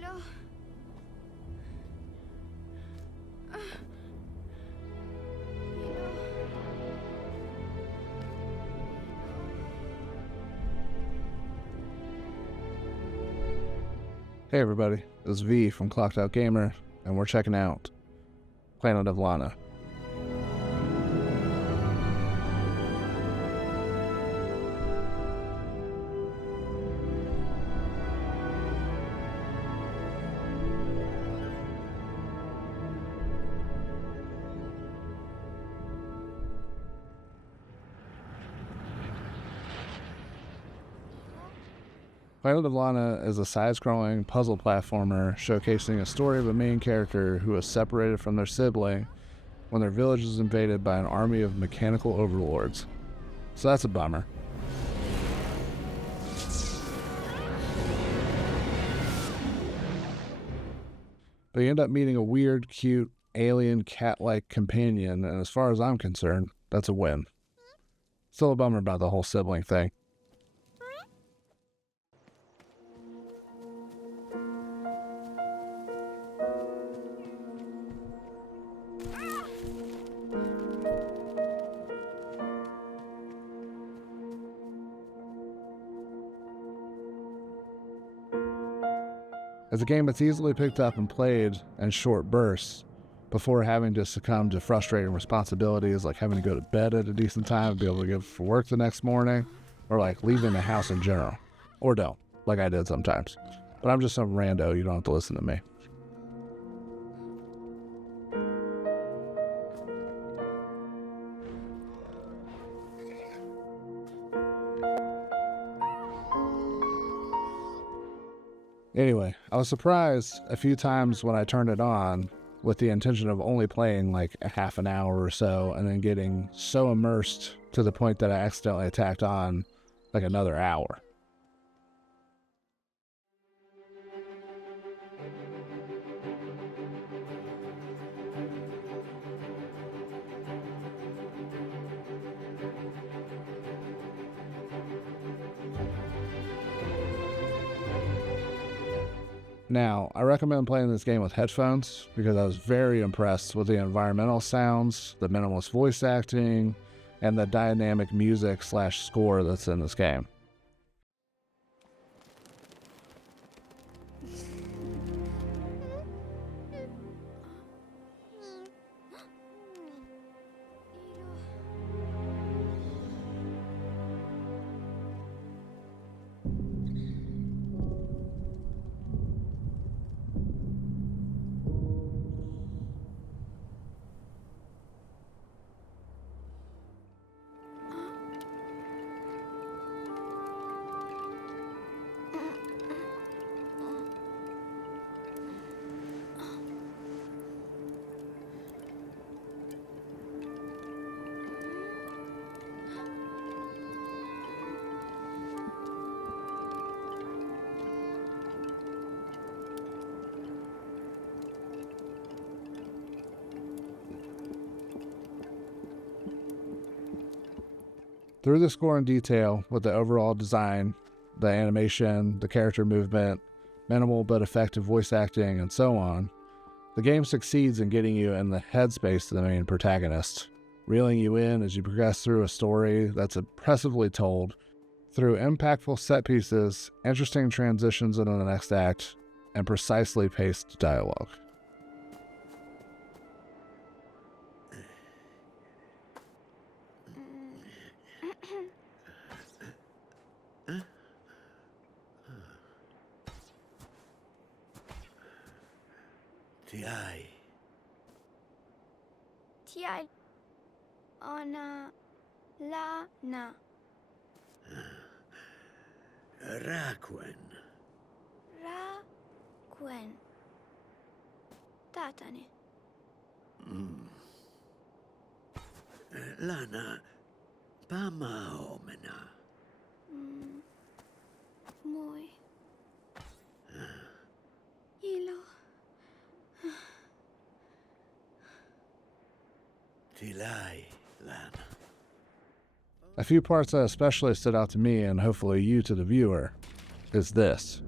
Hilo. Hey everybody, this is V from Clocked Out Gamer, and we're checking out Planet of Lana. Planet of Lana is a side-scrolling puzzle platformer showcasing a story of a main character who is separated from their sibling when their village is invaded by an army of mechanical overlords. So that's a bummer. But you end up meeting a weird, cute, alien cat-like companion, and as far as I'm concerned, that's a win. Still a bummer about the whole sibling thing. As a game that's easily picked up and played in short bursts before having to succumb to frustrating responsibilities like having to go to bed at a decent time and be able to get for work the next morning, or like leaving the house in general. Or don't, like I did sometimes. But I'm just some rando, you don't have to listen to me. Anyway, I was surprised a few times when I turned it on with the intention of only playing like a half an hour or so and then getting so immersed to the point that I accidentally tacked on like another hour. Now, I recommend playing this game with headphones because I was very impressed with the environmental sounds, the minimalist voice acting, and the dynamic music/score that's in this game. Through the score and detail, with the overall design, the animation, the character movement, minimal but effective voice acting, and so on, the game succeeds in getting you in the headspace of the main protagonist, reeling you in as you progress through a story that's impressively told, through impactful set pieces, interesting transitions into the next act, and precisely paced dialogue. Planet of Lana. Rakwen. Tatane. Lana Pamaomena. Muy. Hilo. Tilai, Lana. A few parts that especially stood out to me, and hopefully you to the viewer, is this.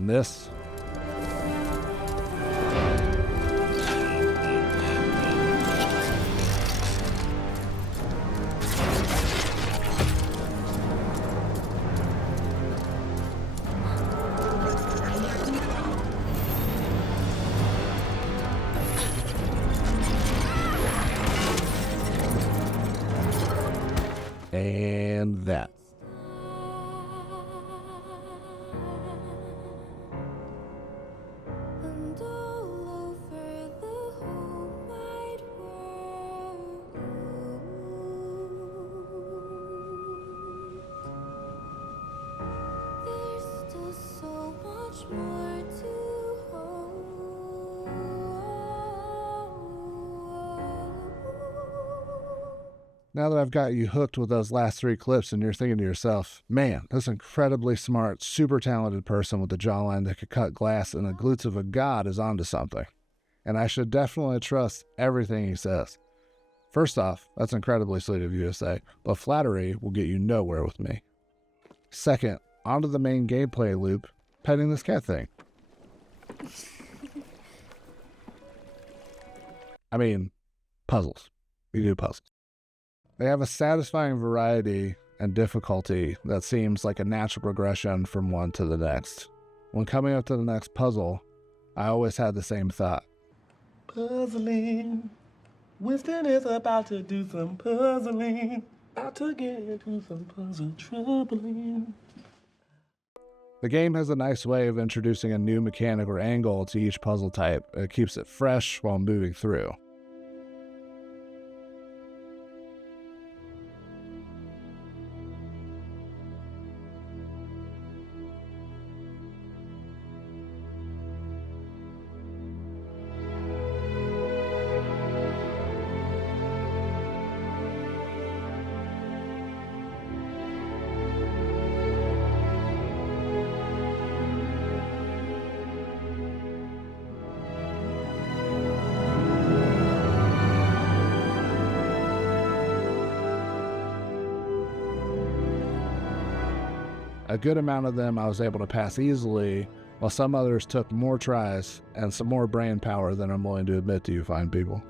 And this. And that. And all over the whole wide world, there's still so much more to hold. Now that I've got you hooked with those last 3 clips and you're thinking to yourself, man, this incredibly smart, super talented person with a jawline that could cut glass and the glutes of a god is onto something. And I should definitely trust everything he says. First off, that's incredibly sweet of you to say, but flattery will get you nowhere with me. Second, onto the main gameplay loop, petting this cat thing. I mean, puzzles. We do puzzles. They have a satisfying variety and difficulty that seems like a natural progression from one to the next. When coming up to the next puzzle, I always had the same thought. Puzzling. Winston is about to do some puzzling. About to get into some puzzle troubling. The game has a nice way of introducing a new mechanic or angle to each puzzle type. It keeps it fresh while moving through. A good amount of them I was able to pass easily, while some others took more tries and some more brain power than I'm willing to admit to you fine people.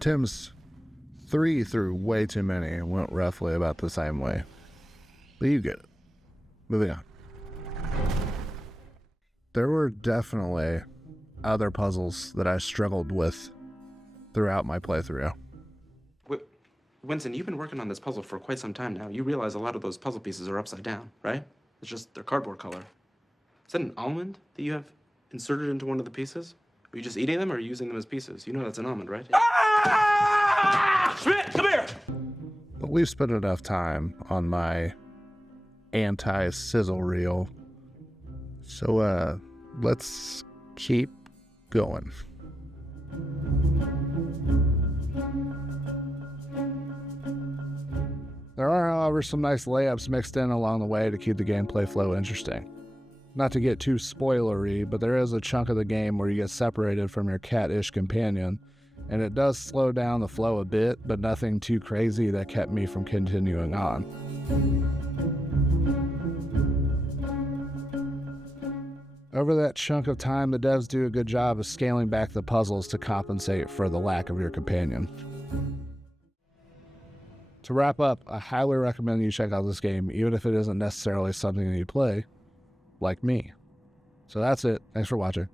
Tim's 3 threw way too many and went roughly about the same way. But you get it. Moving on. There were definitely other puzzles that I struggled with throughout my playthrough. Winston, you've been working on this puzzle for quite some time now. You realize a lot of those puzzle pieces are upside down, right? It's just their cardboard color. Is that an almond that you have inserted into one of the pieces? Are you just eating them or are you using them as pieces? You know that's an almond, right? Schmidt, come here! But we've spent enough time on my anti-sizzle reel. So, let's keep going. There are, however, some nice layups mixed in along the way to keep the gameplay flow interesting. Not to get too spoilery, but there is a chunk of the game where you get separated from your cat-ish companion, and it does slow down the flow a bit, but nothing too crazy that kept me from continuing on. Over that chunk of time, the devs do a good job of scaling back the puzzles to compensate for the lack of your companion. To wrap up, I highly recommend you check out this game, even if it isn't necessarily something that you play, like me. So that's it. Thanks for watching.